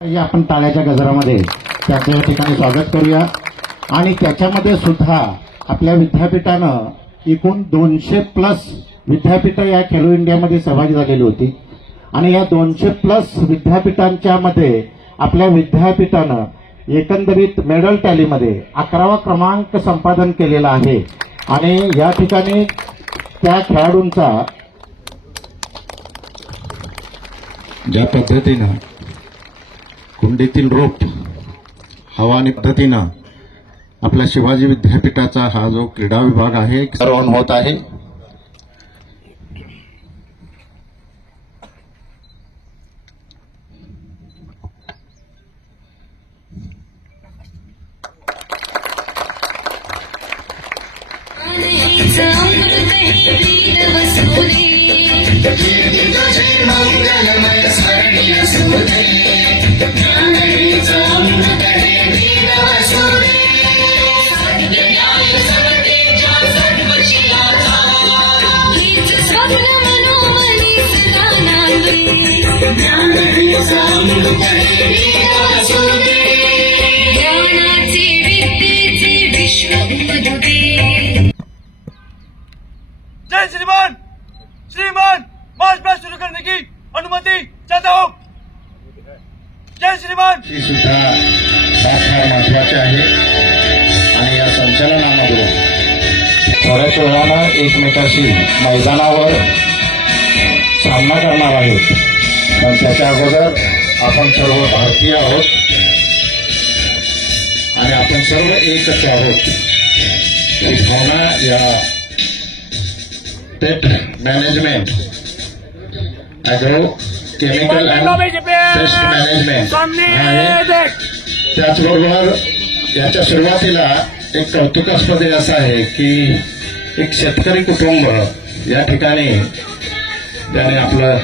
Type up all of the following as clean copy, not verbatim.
आपण टाळ्याच्या गजरामध्ये त्याचं या ठिकाणी स्वागत करूया. आणि त्याच्यामध्ये सुद्धा आपल्या विद्यापीठानं एकूण 200+ विद्यापीठं या खेलो इंडियामध्ये सहभागी झालेली होती. आणि या 200+ विद्यापीठांच्या मध्ये आपल्या विद्यापीठानं एकंदरीत मेडल टॅलीमध्ये 11वा क्रमांक संपादन केलेला आहे. आणि या ठिकाणी त्या खेळाडूंचा ज्या पद्धतीनं कुंडीतील रोप हवानी पद्धतीनं आपल्या शिवाजी विद्यापीठाचा हा जो क्रीडा विभाग आहे ऑन होत आहे. जय श्रीमान श्रीमान मार्च पास्ट शुरू करने की अनुमति चाहता हूँ. जय श्रीमान. ही सुद्धा फार महत्वाची आहे. आणि या संचलनामध्ये थोड्याच वेळानं एकमेकाशी मैदानावर सामना करणार आहेत. पण त्याच्या अगोदर आपण सर्व भारतीय आहोत आणि आपण सर्व एकच आहोत ही भावना या pest management agro chemical and pest management आहे. त्याचबरोबर याच्या सुरुवातीला एक कौतुकास्पद असं आहे की एक शेतकरी कुटुंब या ठिकाणी त्याने आपलं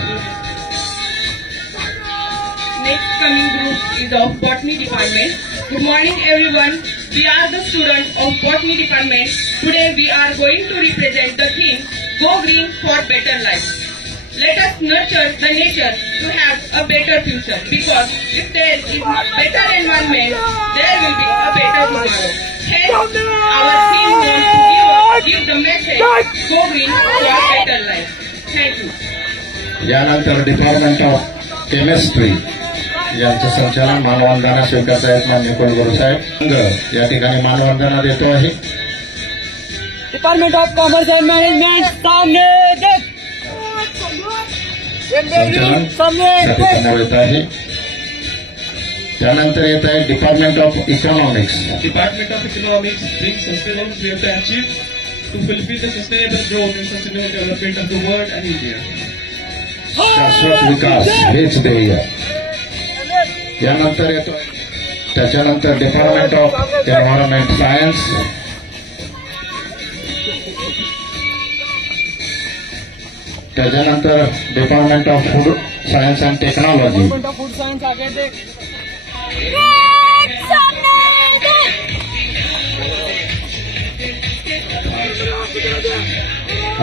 Next coming group is of Botany Department. Good morning everyone. We are the students of Botany Department. Today we are going to represent the theme Go Green for Better Life. Let us nurture the nature to have a better future, because if there is better environment, there will be a better tomorrow. Hence, our team wants to give the message Go Green for Better Life. Thank you. यानंतर department of chemistry यांचं संचालन मानवंदना स्वीकारता आहेत माननीय कुलगुरू साहेब. संघ या ठिकाणी मानवंदना देतो आहे. Department of commerce end management सामने देख. संचालन त्या ठिकाणी येत आहे. त्यानंतर येत आहे department of economics. Department of Economics brings sustainable we have to achieve to fulfill the sustainable growth and sustainable development of the world and India. शाश्वत विकास हेच ध्येय. यानंतर येतो त्याच्यानंतर डिपार्टमेंट ऑफ एन्व्हायरमेंट सायन्स. त्याच्यानंतर department of food science and technology. Food science आगे देख.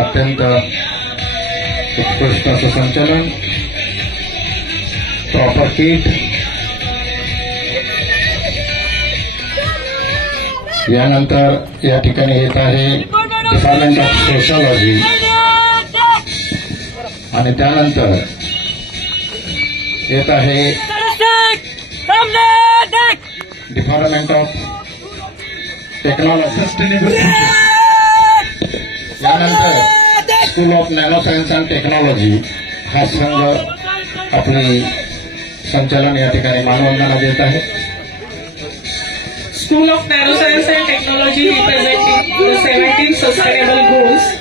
अत्यंत उत्कृष्ट असं संचलन. Proper kit. यानंतर या ठिकाणी येत आहे डिपार्टमेंट ऑफ सोशॉलॉजी. आणि त्यानंतर येत आहे डिपार्टमेंट ऑफ टेक्नॉलॉजी सस्टेनेबल. यानंतर school of nano science and technology हा संघ आपले संचालन या ठिकाणी मानवंदना देत आहे. School of Nanoscience and Technology representing the 17 Sustainable Goals.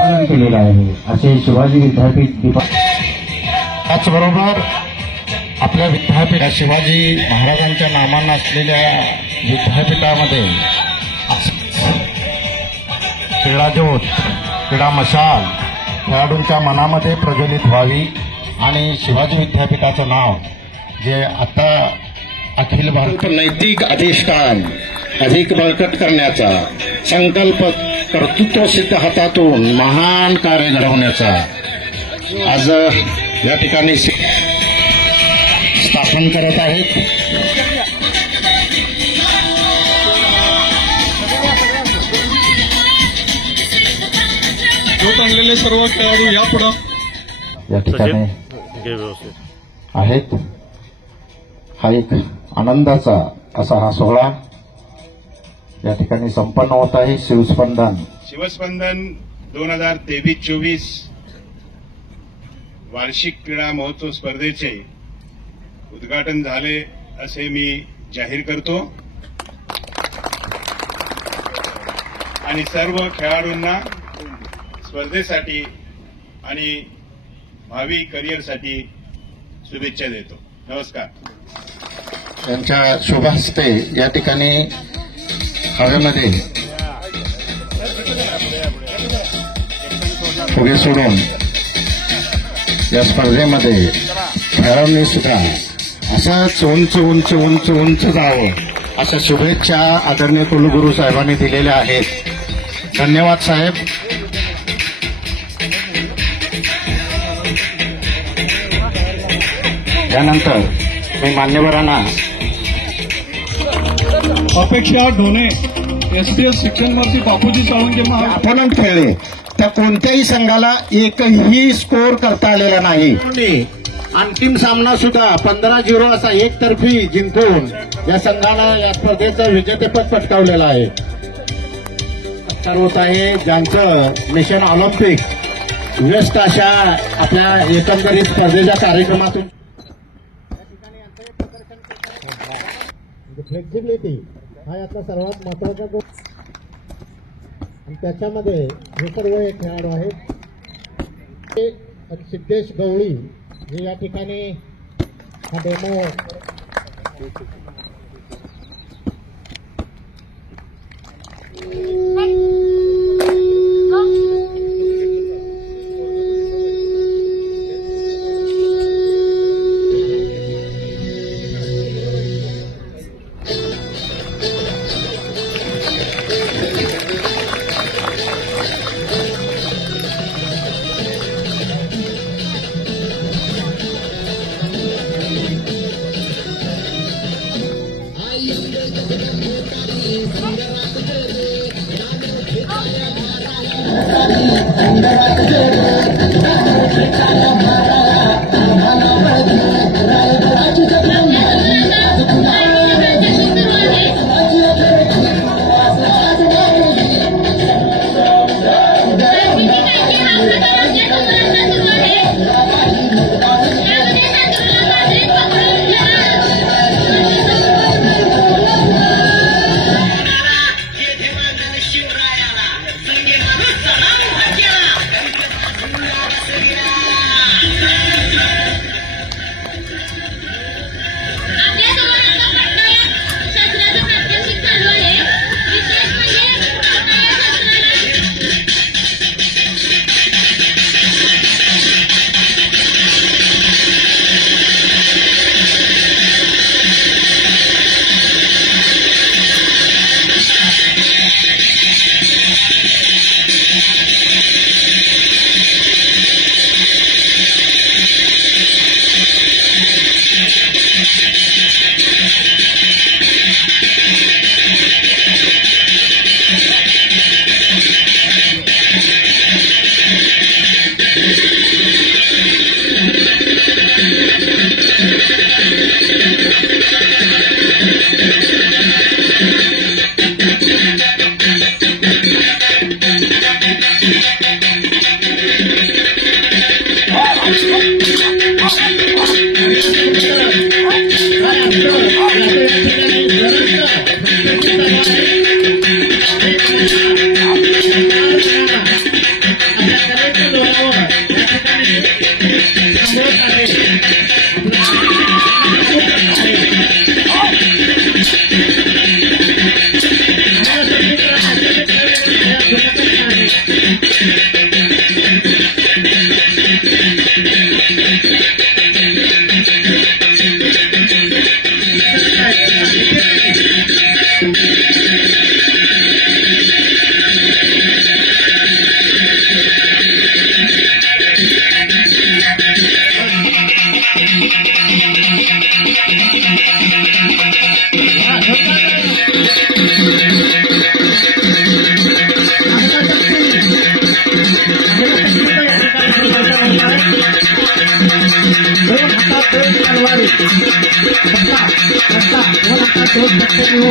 पालन केलेलं आहे असे शिवाजी विद्यापीठ. त्याचबरोबर आपल्या विद्यापीठ शिवाजी महाराजांच्या नामानं असलेल्या विद्यापीठामध्ये क्रीडा ज्योत क्रीडा मशाल खेळाडूंच्या मनामध्ये प्रज्वलित व्हावी आणि शिवाजी विद्यापीठाचं नाव जे आता अखिल भारत नैतिक अधिष्ठान अधिक बळकट करण्याचा संकल्प कर्तृत्व सिद्ध हातातून महान कार्य घडवण्याचा आज या ठिकाणी स्थापन करत आहेत. आणलेले सर्व खेळाडू या पुढं या ठिकाणी आहेत. हा एक आनंदाचा असा हा सोहळा या ठिकाणी संपन्न होत आहे. शिवस्पंदन 2023-24 वार्षिक क्रीडा महोत्सव स्पर्धेचे उद्घाटन झाले असे मी जाहीर करतो आणि सर्व खेळाडूंना स्पर्धेसाठी आणि भावी करिअरसाठी शुभेच्छा देतो. नमस्कार. त्यांच्या शुभ हस्ते या ठिकाणी हवेमध्ये फुगे सोडून या स्पर्धेमध्ये खेळाडूंनी सुद्धा असंच उंच उंच उंच उंच जावं अशा शुभेच्छा आदरणीय कुलगुरू साहेबांनी दिलेल्या आहेत. धन्यवाद साहेब. त्यानंतर मी मान्यवरांना अपेक्षा ढोणे एसपीएस शिक्षणमंत्री बापूजी साळुंके अपोनंट खेळले तर कोणत्याही संघाला एकही स्कोर करता आलेला नाही. अंतिम सामना सुद्धा 15-0 असा एकतर्फी जिंकून या संघानं या स्पर्धेचं विजेतेपद पटकावलेलं आहे. होत आहे ज्यांचं मिशन ऑलिम्पिक व्यस्त अशा आपल्या एकंदरीत स्पर्धेच्या कार्यक्रमातून फ्लेक्झिबिलिटी हा यातला सर्वात महत्वाचा गुण आणि त्याच्यामध्ये हे सर्व हे खेळाडू आहेत. सिद्धेश गवळी जे या ठिकाणी हा डेमो Thank you. तोच दक्षता घेऊ.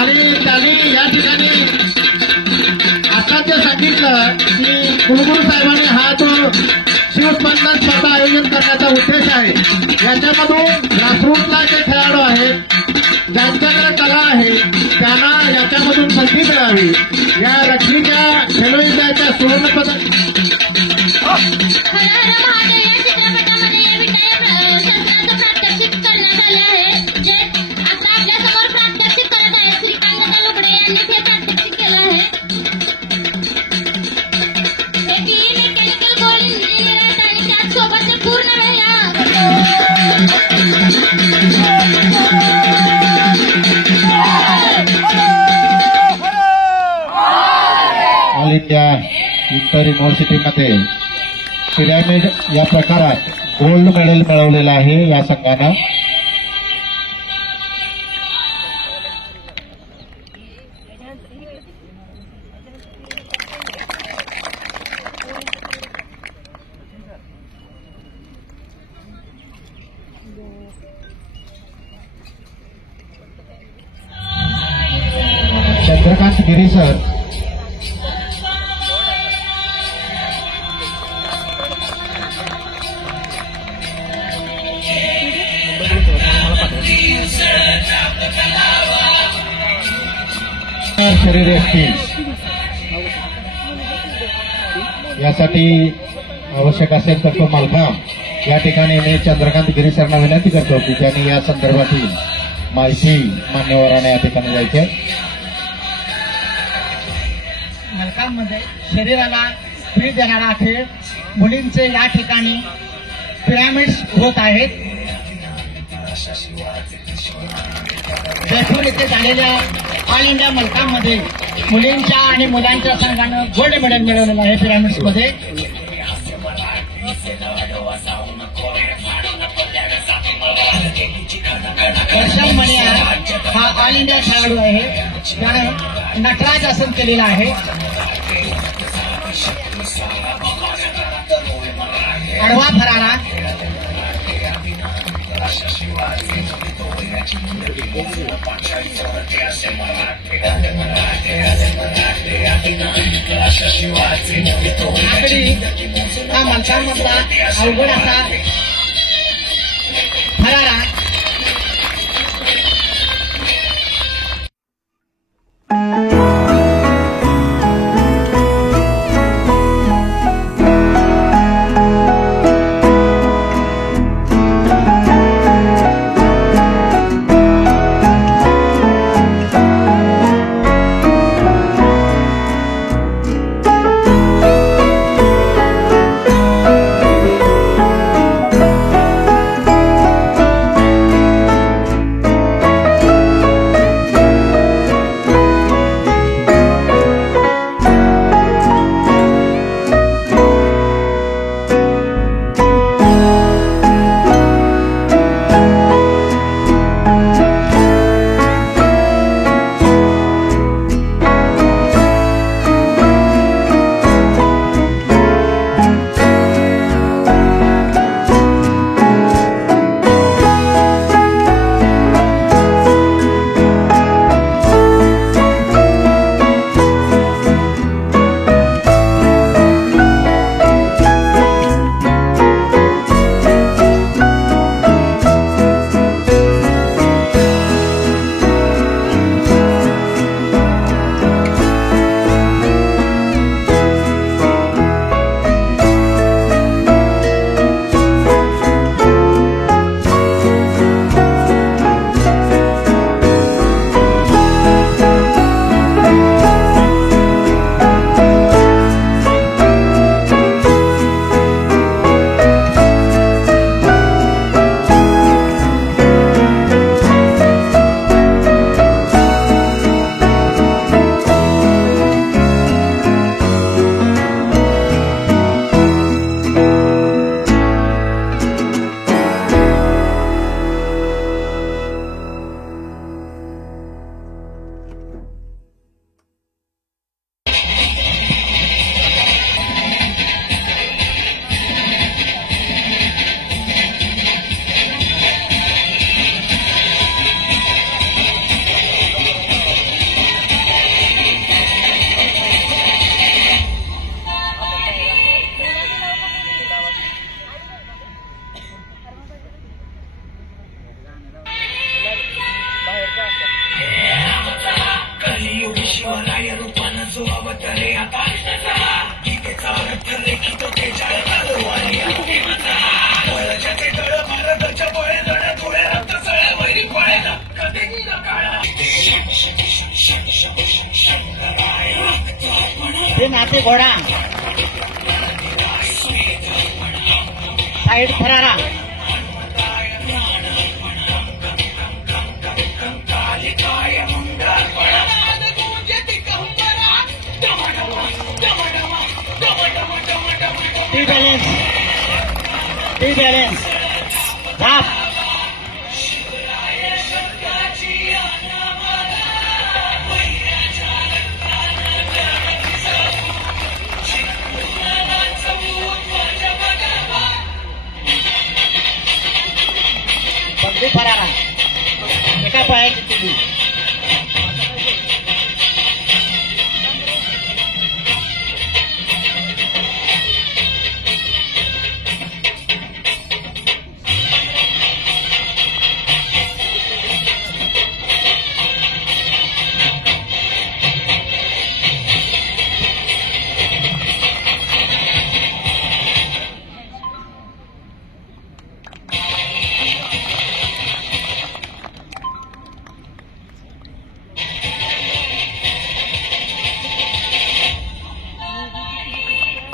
आणि त्यांनी या ठिकाणी आता जे सांगितलं की कुलगुरू साहेबांनी हा जो शिवस्पंदन स्पर्धा आयोजन करण्याचा उद्देश आहे, याच्यामधून ग्रासरूटला जे खेळाडू आहेत, ज्यांच्याकडे कला आहे, त्यांना याच्यामधून संधी मिळावी. या रखडीच्या खेलो इंडियाच्या सुवर्णपदक ऑल इंडिया इंटर युनिव्हर्सिटीमध्ये पिरॅमिड या प्रकारात गोल्ड मेडल मिळवलेलं आहे या संघानं. चंद्रकांत गिरी सर शरीरयष्टी यासाठी आवश्यक असेल तर तो मलखांब या ठिकाणी मी चंद्रकांत गिरी सरना विनंती करतो की त्यांनी या संदर्भातील माहिती मान्यवरांना या ठिकाणी द्यायची. मलखांबमध्ये शरीराला पीठ देणारा खेळ मुलींचे या ठिकाणी पिरॅमिड्स होत आहेत. जयपूर येथे झालेल्या ऑल इंडिया मलखांबमध्ये मुलींच्या आणि मुलांच्या संघानं गोल्ड मेडल मिळवलेलं आहे पिरॅमिड्समध्ये. वर्षा मणिया हा ऑल इंडिया खेळाडू आहे. त्यानं नटराज आसन केलेलं आहे. आडवा फरारा हा मलखांबमधला अवघड असा फरारा तीन हाती घोडा, साईड फरारा, टी बॅलेन्स, धाप, बंदी फरारा, एका पायाची टीव्ही,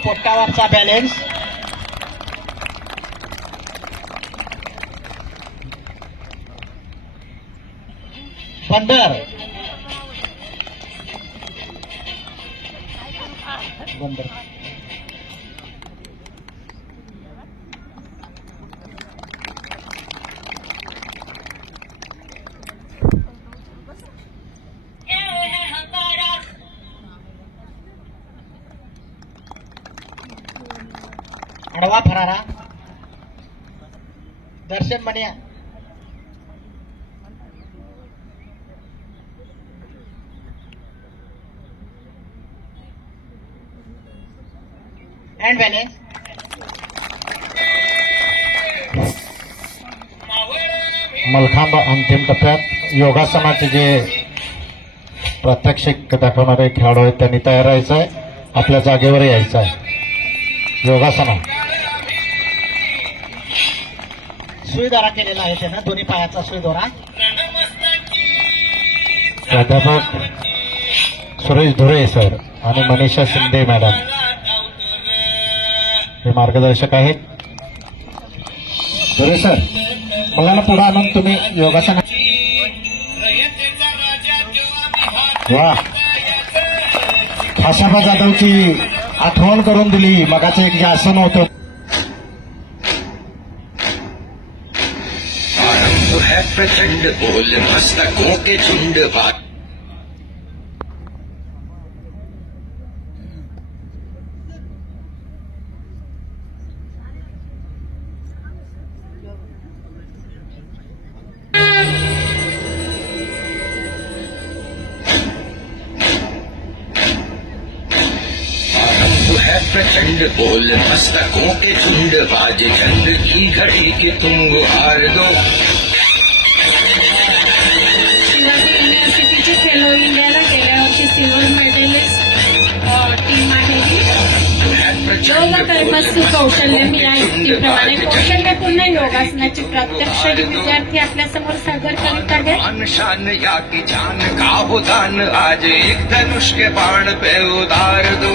पोटावरचा बॅलेन्स, बंदर, आडवा फरारा, दर्शन मनिया, हँड बॅलेन्स, मलखांब अंतिम टप्प्यात योगासनाचे जे प्रात्यक्षिक दाखवणारे खेळाडू आहेत त्यांनी तयार राहायचं आहे, आपल्या जागेवर यायचं आहे. योगासन सुईदोरा केलेला आहे त्यानं, दोन्ही पायाचा सुईदोरा. प्राध्यापक सुरेश धुरे सर आणि मनीषा शिंदे मॅडम हे मार्गदर्शक आहेत. धुरे सर मुलांना पुढे आणून तुम्ही योगासन. वा, खासाबा जाधवची आठवण करून दिली. मगाचं एक जे आसन होतं है प्रचंड बोल मस्तकों के झुंड बात. प्रचंड बोल मस्तकों के झुंड बाज चंद्र की घड़ी की तुम गुहार दो. युनिव्हर्सिटीचे फेलो इंडियाला गेल्या वर्षी सिल्वर मेडलिस्ट टीम आहे. योग कर्मस्तु कौशल्य मी या युक्तीप्रमाणे कौशल्यपूर्ण योगासनाचे प्रत्यक्ष विद्यार्थी आपल्यासमोर सादर करीत आहेत. शान या की जान का हो दान आज एक धनुष के बाण पे उतार दो.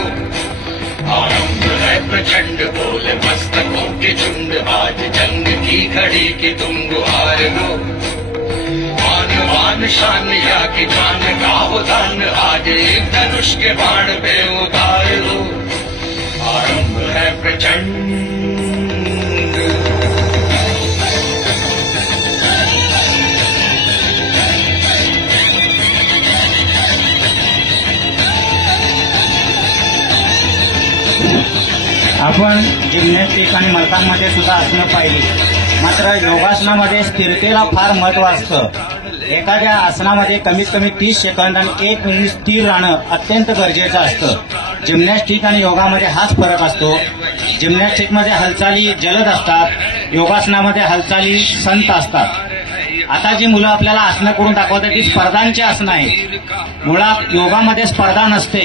आरंभ है प्रचंड बोल मस्तकों के झुंड आज जंग की घड़ी की तुम गुहार दो. मान मान शान या की जान का हो दान आज एक धनुष के बाण पे उतार दो. आरंभ है प्रचंड. आपण जिम्नॅस्टिक आणि मलखांबमध्ये सुद्धा असणं पाहिजे. मात्र योगासनामध्ये स्थिरतेला फार महत्व असतं. एखाद्या आसनामध्ये कमीत कमी 30 सेकंद आणि 1 मिनिट स्थिर राहणं अत्यंत गरजेचं असतं. जिम्नॅस्टिक आणि योगामध्ये हाच फरक असतो. जिम्नॅस्टिकमध्ये हालचाली जलद असतात, योगासनामध्ये हालचाली संत असतात. आता जी मुलं आपल्याला आसनं करून दाखवतात ती स्पर्धांची आसनं आहेत. मुळात योगामध्ये स्पर्धा नसते,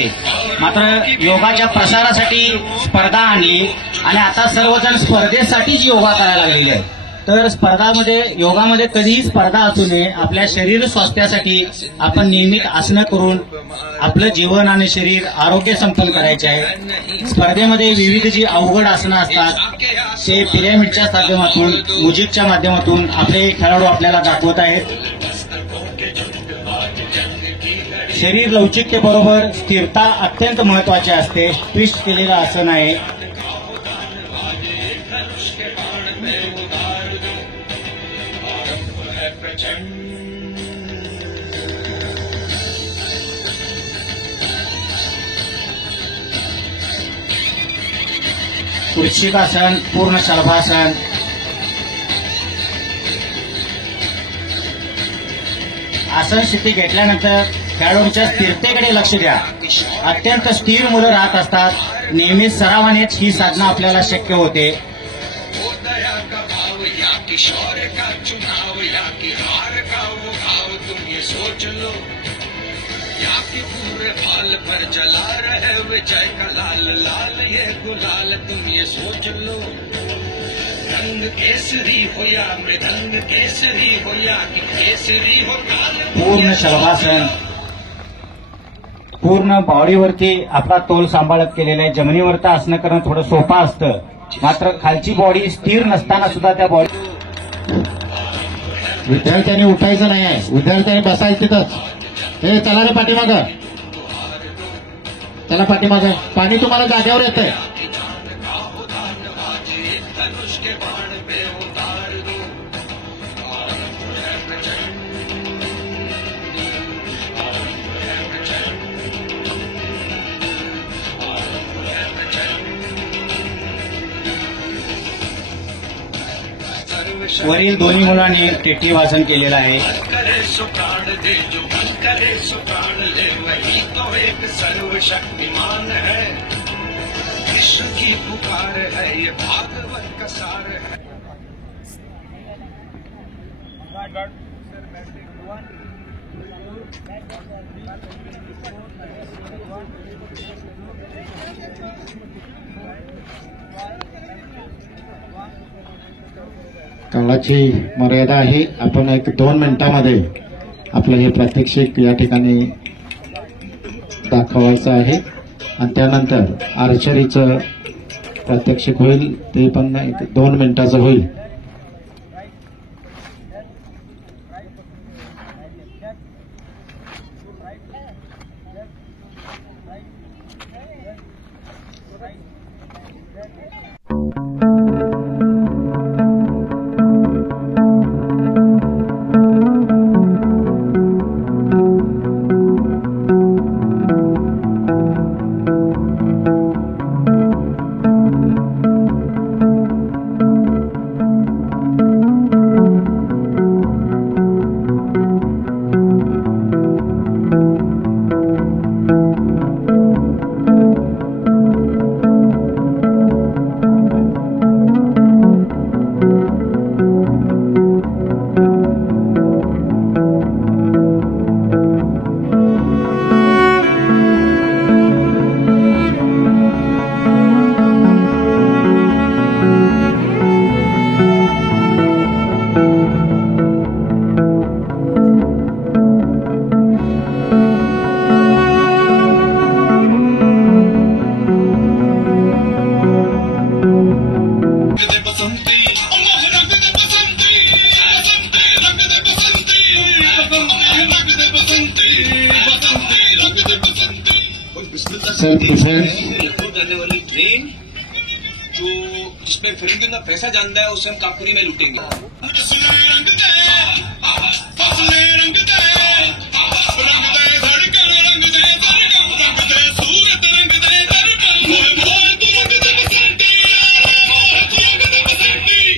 मात्र योगाच्या प्रसारासाठी स्पर्धा आणली आणि आता सर्वजण स्पर्धेसाठीच योगा करायला लागलेले आहेत. तर स्पर्धामध्ये योगामध्ये कधीही स्पर्धा असू नये. आपल्या शरीर स्वास्थ्यासाठी आपण नियमित आसनं करून आपलं जीवन आणि शरीर आरोग्य संपन्न करायचे आहे. स्पर्धेमध्ये विविध जी अवघड आसनं असतात ते पिरॅमिडच्या माध्यमातून म्युझिकच्या माध्यमातून आपले खेळाडू आपल्याला दाखवत आहेत. शरीर लवचिकतेबरोबर स्थिरता अत्यंत महत्वाची असते. ट्विस्ट केलेलं आसन आहे. वृश्चिकासन, पूर्ण शलभासन. आसन स्थिती घेतल्यानंतर खेळाडूंच्या स्थिरतेकडे लक्ष द्या. अत्यंत स्थिर मुलं राहत असतात. नेहमीच सरावानेच ही साधना आपल्याला शक्य होते. किशोर का चुनाव या की हार का वो घाव तुम ये सोच लो. या की पूरे फाल पर जला रहे विजय का लाल लाल ये गुलाल तुम ये सोच लो. रंग केसरी हो या मृदंग केसरी हो या की केसरी हो काल. पूर्ण शलभासन. पूर्ण बॉडीवरती आपला तोल सांभाळत केलेला आहे. जमिनीवरचं आसनं करणं थोडं सोपं असतं, मात्र खालची बॉडी स्थिर नसताना सुद्धा त्या बॉडी. विद्यार्थ्यांनी उठायचं नाही आहे, विद्यार्थ्यांनी बसायचं तिथंच. हे चला रे पाठीमागं, चला पाठीमागं. पाणी तुम्हाला जागेवर येतंय. वरील दोन्ही मुलांनी टेटी वाचन केलेलं आहे. करे सो प्राण दे जो करे सो प्राण ले वही तो एक सर्वशक्तिमान है. विश्व की पुकार है ये भागवत का सार है. काळाची मर्यादा आहे. आपण 1-2 मिनिटांमध्ये आपलं हे प्रात्यक्षिक या ठिकाणी दाखवायचं आहे आणि त्यानंतर आर्चरीचं प्रात्यक्षिक होईल. ते पण 2 मिनिटाचं होईल. Self defence. जाने वाली ट्रेन जो जिसमें फिरेंगे ना पैसा जानता है उसे हम कापुरी में लूटेंगे.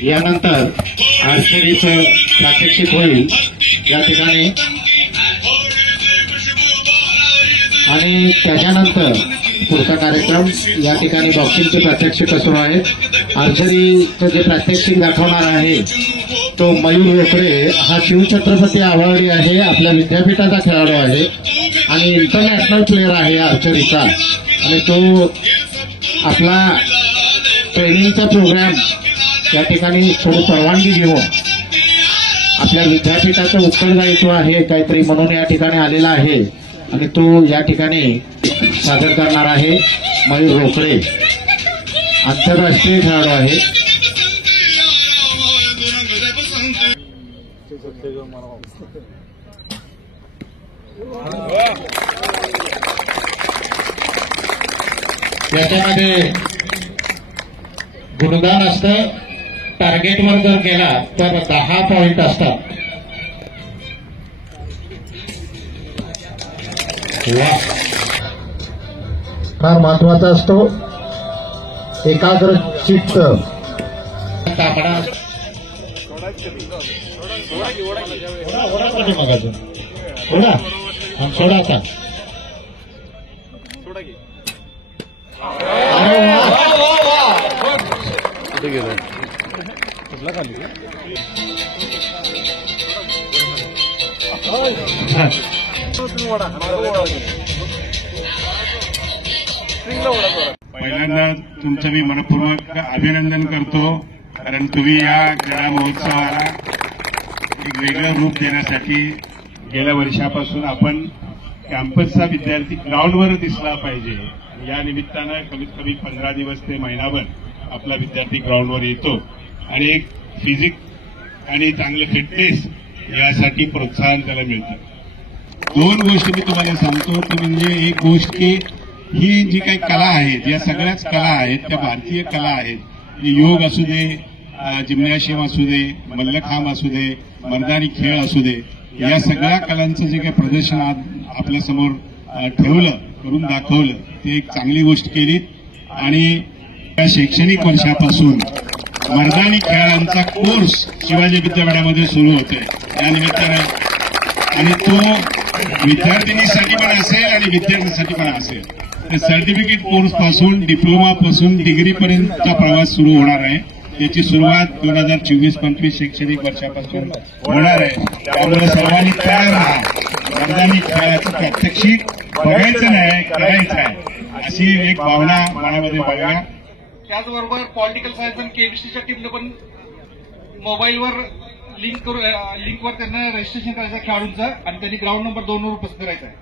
यानंतर आर्चरीचं प्रात्यक्षिक होईल या ठिकाणी आणि त्याच्यानंतर पुढचा कार्यक्रम या ठिकाणी बॉक्सिंगचे प्रात्यक्षिक सुरू आहे. आर्चरीचं जे प्रात्यक्षिक दाखवणार आहे तो मयूर वेपरे हा शिवछत्रपती आव्हाडी आहे. आपल्या विद्यापीठाचा खेळाडू आहे आणि इंटरनॅशनल प्लेअर आहे आर्चरीचा. आणि तो आपला ट्रेनिंगचा प्रोग्राम या ठिकाणी थोडी परवानगी घेऊन आपल्या विद्यापीठाचं उत्तरदायित्व आहे काहीतरी म्हणून या ठिकाणी आलेला आहे आणि तो या ठिकाणी सादर करणार आहे मयूर रोकडे, आंतरराष्ट्रीय खेळाडू आहे. याच्यामध्ये गुणगान असतं, टार्गेटवर जर गेला तर 10 पॉइंट असतात. फार महत्वाचा असतो एकाग्र चित्त. तापडा थोडा सोडा आता. पहिल्यांदा तुमचं मी मनपूर्वक अभिनंदन करतो, कारण तुम्ही या क्रीडा महोत्सवाला एक वेगळं रूप देण्यासाठी गेल्या वर्षापासून आपण कॅम्पसचा विद्यार्थी ग्राउंडवर दिसला पाहिजे या निमित्तानं कमीत कमी 15 दिवस ते महिनाभर आपला विद्यार्थी ग्राउंडवर येतो आणि एक फिजिक आणि चांगले फिटनेस यासाठी प्रोत्साहन त्याला मिळतं. 2 गोष्टी मी तुम्हाला सांगतो, की म्हणजे एक गोष्ट की ही जी काही कला आहेत, या सगळ्याच कला आहेत त्या भारतीय कला आहेत. योग असू दे, जिम्नॅशियम असू दे, मल्लखांब असू दे, मर्दानी खेळ असू दे, या सगळ्या कलांचं जे काही प्रदर्शन आज आपल्यासमोर ठेवलं, करून दाखवलं, ते एक चांगली गोष्ट केली. आणि या शैक्षणिक वर्षापासून मर्दानी खेळांचा कोर्स शिवाजी विद्यापीठामध्ये सुरू होतोय या निमित्तानं, आणि तो विद्यार्थिनीसाठी पण असेल आणि विद्यार्थ्यांसाठी पण असेल. तर सर्टिफिकेट कोर्स पासून डिप्लोमा पासून डिग्रीपर्यंतचा प्रवास सुरू होणार आहे. त्याची सुरुवात 2024-25 शैक्षणिक वर्षापासून होणार आहे. त्यामुळे सर्वांनी तयार राहा. मर्दानी खेळाचं प्रात्यक्षिक बघायचं नाही, करायचं आहे, अशी एक भावना मनामध्ये बघा. त्याचबरोबर पॉलिटिकल सायन्स आणि केमिस्ट्रीच्या टीमनं पण मोबाईलवर लिंकवर त्यांना रजिस्ट्रेशन करायचं खेळाडूंचं आणि त्यांनी ग्राउंड नंबर 2 वर उपस्थित करायचं आहे.